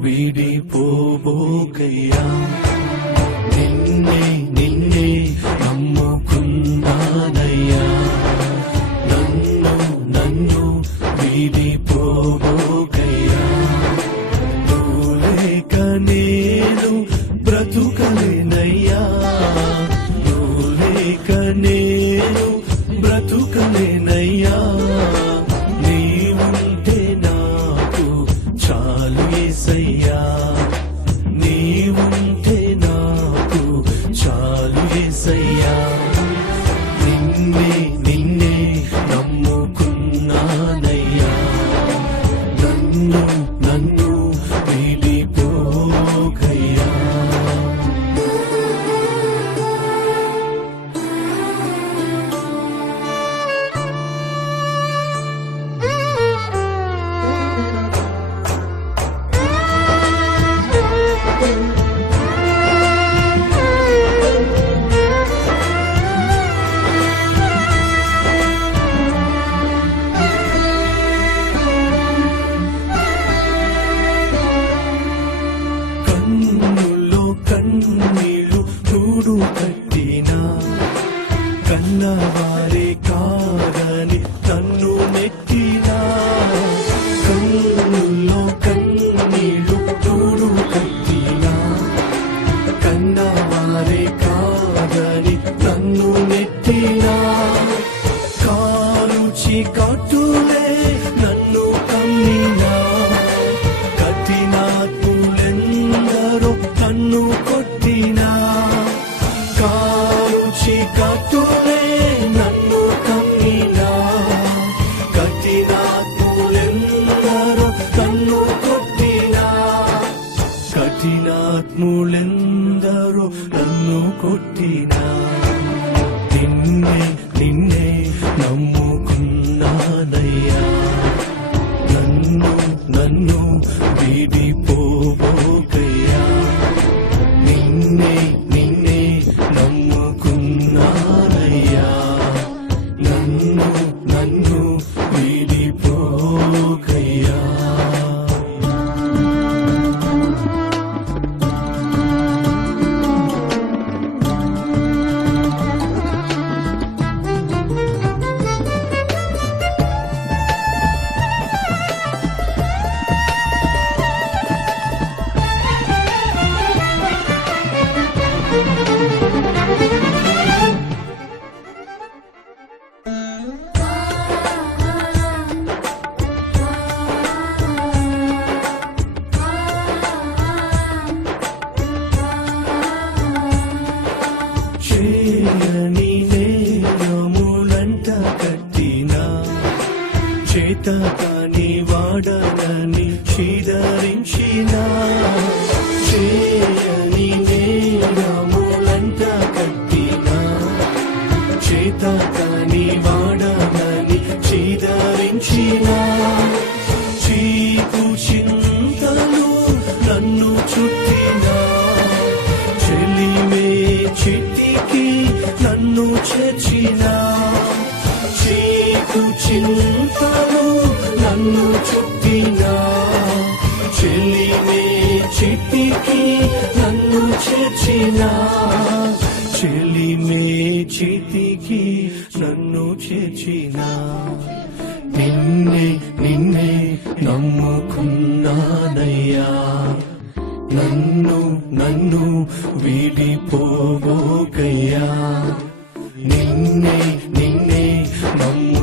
వీడిపోబోకయ్యా. నిన్నే నిన్నే నమ్ముకున్నానయ్యా, నన్ను నన్ను వీడిపోబోకయ్యా. నువ్వు లేక నేను బ్రతుకలేనయ్యా, నువ్వు లేక నేను బ్రతుకలేనయ్యా. నీవుంటే నాకు చాలు యేసయ్యా, నీవుంటే నాకు చాలు యేసయ్యా. నిన్నే నిన్నే నమ్ముకున్నానయ్యా, నన్ను నన్ను వీడిపోకయ్యా. కన్నుల్లో కన్నీళ్ళు చూడు కట్టినా, కన్నవారే కాదని నన్ను నెట్టినా. కన్నుల్లో కన్నీళ్ళు చూడు కట్టినా, కన్నవారే కాదని నన్ను నెట్టినా. కారుచి కట్టులే నన్ను కమ్మినా, కఠినాత్ములెందరో నన్ను కొట్టినా. కారుచి కట్టులే నన్ను కమ్మినా, కఠినాత్ములెందరో నన్ను కొట్టినా. కఠినాత్ములెందరో నన్ను కొట్టినా. నిన్నే నిన్నే నమ్ముకున్నానయ్యా, నన్ను నన్ను వీడిపోబోకయ్యా. నిన్నే నిన్నే నమ్ముకున్నానయ్యా, నన్ను నన్ను వీడిపోకయ్యా. చేయని నేరములంట కట్టినా, చేతకాని వాడనని చీదరించినా. చేయని నేరములంట కట్టినా, చేతకాని వాడనని చీదరించినా. చీకు చింతలు నన్ను చుట్టినా, చెలిమే చిటికి నన్ను చేర్చినా. చీకు చింతలు నన్ను చుట్టినా, చెలిమే చిటికి నన్ను చేర్చినా. చెలిమే చిటికి నన్ను చేర్చినా. నిన్నే నిన్నే నమ్ముకున్నానయ్యా, నన్ను నన్ను వీడిపోబోకయ్యా. నిన్నే నిన్నే నమ్ము